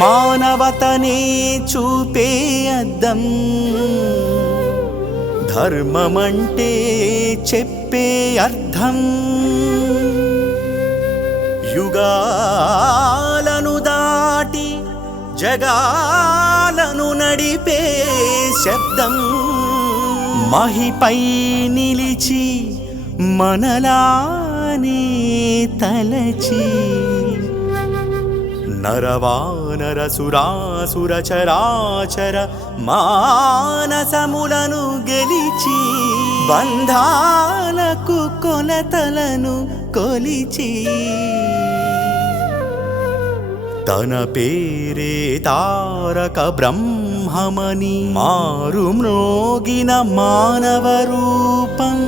మానవతనే చూపే అద్దం, ధర్మమంటే చెప్పే అర్థం, యుగాలను దాటి జగాలను నడిపే శబ్దం, మహిపై నిలిచి మనలానే తలచి నరవానరసురాసుర చరాచర మానసములను గెలిచి బంధాలకు కొలతలను కొలిచి తన పేరే తారక బ్రహ్మమని మారు మ్రోగిన మానవ రూపం,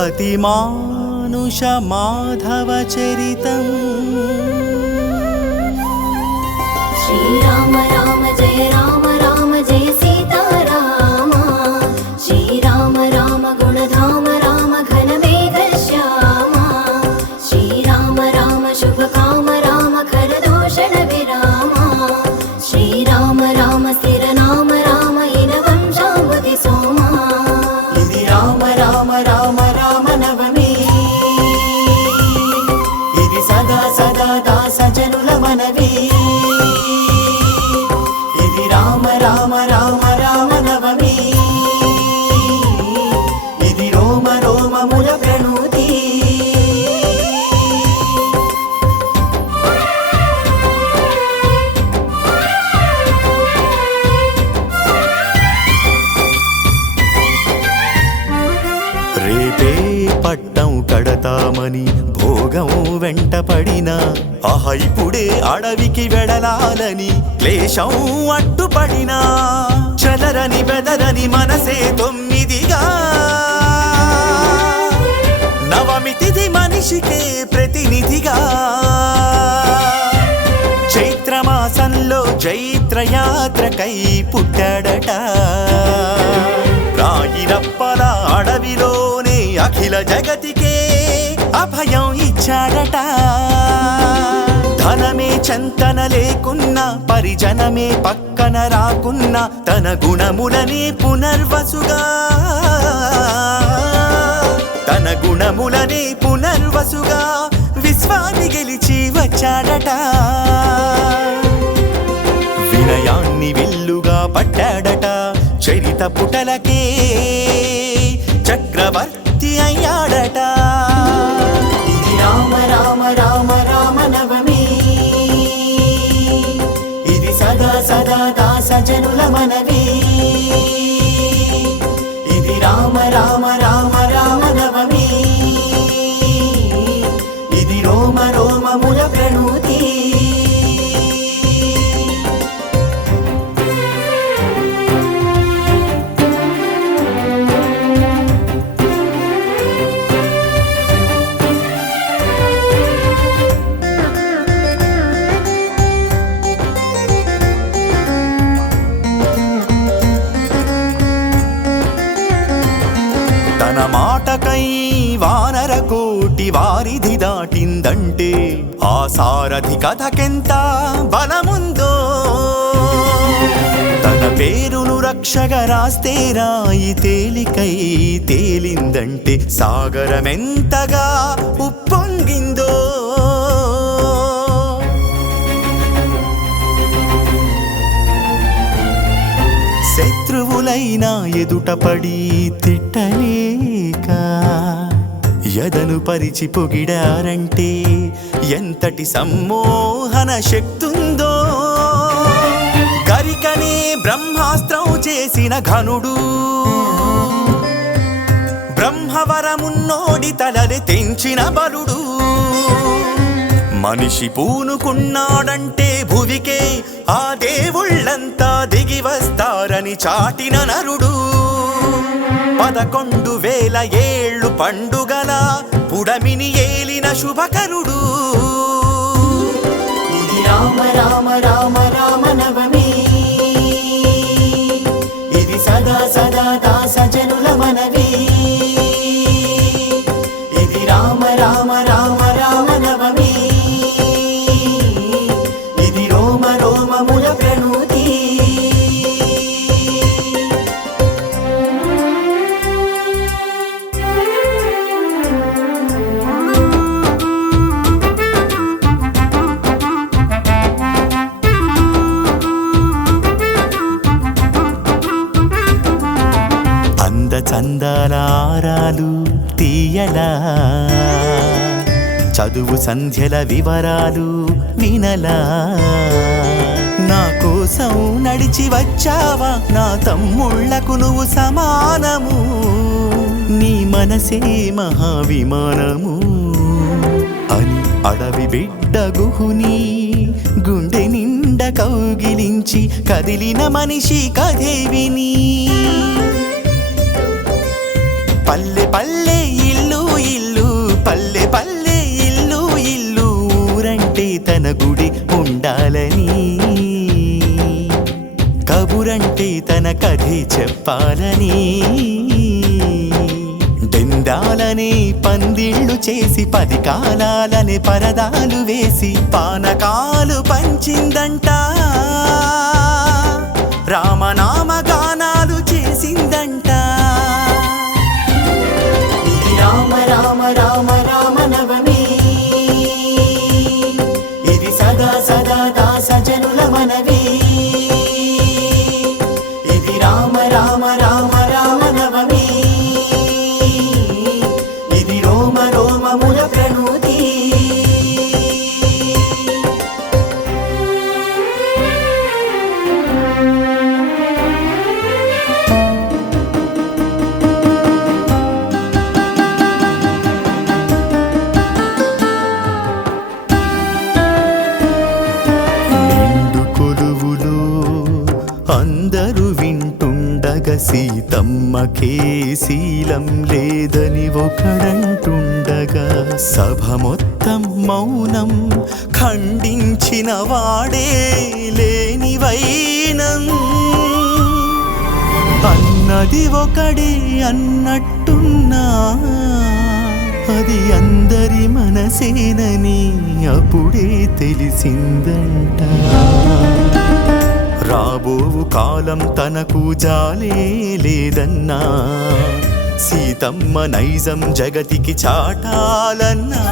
అతి మానుష మాధవ చరితం. శ్రీరామ రామ జయ రామ రామ జయ సీతారామ, శ్రీరామ రామ గుణధామ రామ ఘన మేఘ శ్యామ, శ్రీరామ రామ శుభకామ రామ ఖర దూషణ విరామ, శ్రీరామ రామ స్థిర నామ రామ ఇన వంశావతి సోమ. ఇది రామ రామ రామ రామ నవమి, ఇది సదా సదా దాస జనుల మనవి. ఇది రామ రామ రామ రామ నవమి, ఇది రోమ రోమముల ప్రణుతి. రేపే పట్టం కడతామని భోగం వెంట పడిన ఆహ ఇప్పుడే అడవికి వెడలాలని క్లేశం అడ్డుపడిన చలరని బెదరని మనసే తొమ్మిదిగా నవమి తిథి మనిషికే ప్రతినిధిగా చైత్రమాసంలో జైత్రయాత్రకై పుట్టాడట రాయిరప్పల అడవిలోనే అఖిల జగతికే అభయం ఇచ్చాడట ధనమే చంతన లేకున్నా పరిజనమే పక్కన రాకున్నా తన గుణములనే పునర్వసుగా తన గుణములనే పునర్వసుగా విశ్వాన్ని గెలిచి వచ్చాడట వినయాన్ని విల్లుగా పట్టాడట చరిత పుటలకే చక్రవర్తి అయ్యాడట ఇది రామ రామ రామ రామ నవమి ఇది సదా సదా దాస జనుల మనవి ఇది రామ రామ రామ రామ నవమి ఇది రోమ రోమముల ప్రణుతి తన మాటకై వానర కోటి వారిధి దాటిందంటే ఆ సారథి కథకెంత బలముందో తన పేరును రక్షగా రాస్తే రాయి తేలికై తేలిందంటే సాగరమెంతగా ఉప్పొంగిందో శత్రువులైనా ఎదుటపడి తిట్టలేక ఎదను పరిచి పొగిడారంటే ఎంతటి సమ్మోహన శక్తుందో గరికనే బ్రహ్మాస్త్రం చేసిన ఘనుడు బ్రహ్మవరమున్నోడి తలలి తెంచిన బలుడు మనిషి పూనుకున్నాడంటే భువికే ఆ దేవుళ్ళంతా దిగి వస్తారని చాటిన నరుడు 11,000 ఏళ్ళు పండుగల పుడమిని ఏలిన శుభకరుడు ఇది రామ రామ రామ రామ నవమి ఇది సదా సదా దాస జనుల మనవి ఇది చదువు సంధ్యల వివరాలు వినలా. నా కోసం నడిచి వచ్చావా, నా తమ్ముళ్లకు నువ్వు సమానము. నీ మనసే మహావిమానము అని అడవి బిడ్డ గుహుని గుండె నిండ కౌగిలించి కదిలిన మనిషి కథే విని. పల్లె పల్లె ఇల్లు ఇల్లు, పల్లె పల్లె ఇల్లు ఇల్లు, ఊరంటే తన గుడి ఉండాలని, కబురంటే తన కథే చెప్పాలని. డెండాలనే పందిళ్ళు చేసి 10 కాలాలనే పరదాలు వేసి పానకాలు పంచిందంట. రామనామ గానాలు చేసిందంట. ఇది రామ రామ రామ రామ నవమి, ఇది సదా సదా దాస జనుల మనవి. ఇది రామ రామ రామ రామ నవమి, ఇది రోమ రోమముల ప్రణూతి. నిండు కొలువులో అందరూ వింటుండగా సీతమ్మకే శీలం లేదని ఒకడంటుండగా సభ మొత్తం మౌనం ఖండించిన వాడే లేని వైనం. అన్నది ఒకడే అన్నట్టున్నా అది అందరి మనసేనని అప్పుడే తెలిసిందంట. రాబోవు కాలం తనకు జాలే లేదన్నా, సీతమ్మ నైజం జగతికి చాటాలన్నా,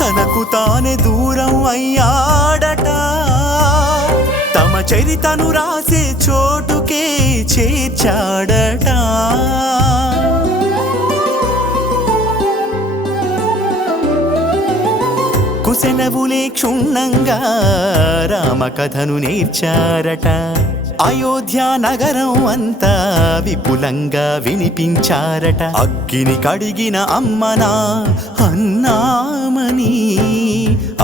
తనకు తానే దూరం అయ్యాడట. తమ చరితను రాసే చోటుకే చేర్చాడట. కుశలవులే క్షుణ్ణంగా రామకథను నేర్చారట. అయోధ్య నగరం అంతా విపులంగా వినిపించారట. అగ్గిని కడిగిన అమ్మనా అన్నామని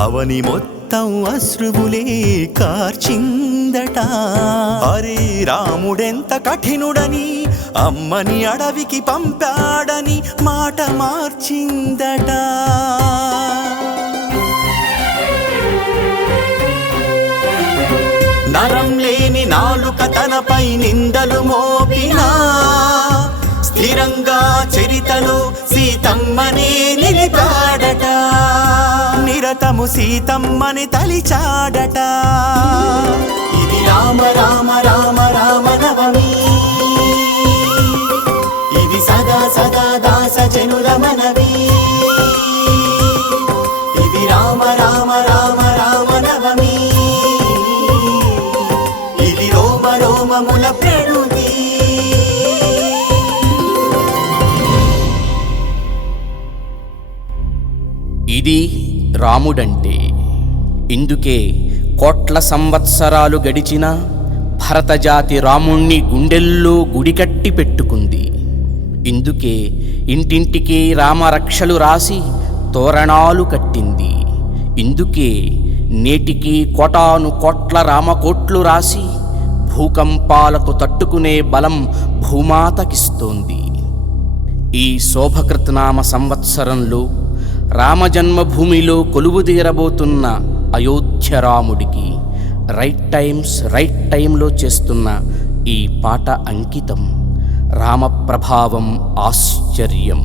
అవని మొత్తం అశ్రువులే కార్చిందట. అరే రాముడెంత కఠినుడని అమ్మని అడవికి పంపాడని మాట మార్చిందట. నరం లేని నాలుక తనపై నిందలు మోపినా, స్థిరంగా చరితలో సీతమ్మనే నిలిపాడట. నిరతము సీతమ్మని తలిచాడట. ఇది రామ రామ రామ రామ నవమి, ఇది సదా సదా దాస జనుల మనవి. ఇది రామ రామ రామ రామ నవమి, ఇది రోమ రోమముల ప్రణుతి. ఇది రాముడంటే. ఇందుకే కోట్ల సంవత్సరాలు గడిచిన భరతజాతి రాముణ్ణి గుండెల్లో గుడికట్టి పెట్టుకుంది. ఇందుకే ఇంటింటికి రామరక్షలు రాసి తోరణాలు కట్టింది. ఇందుకే నేటికి కోటాను కోట్ల రామకోట్లు రాసి భూకంపాలకు తట్టుకునే బలం భూమాతకిస్తోంది. ఈ శోభకృతనామ సంవత్సరంలో రామజన్మభూమిలో కొలువుదీరబోతున్న అయోధ్య రాముడికి రైట్ టైంలో చేస్తున్న ఈ పాట అంకితం. రామ ప్రభావం ఆశ్చర్యం.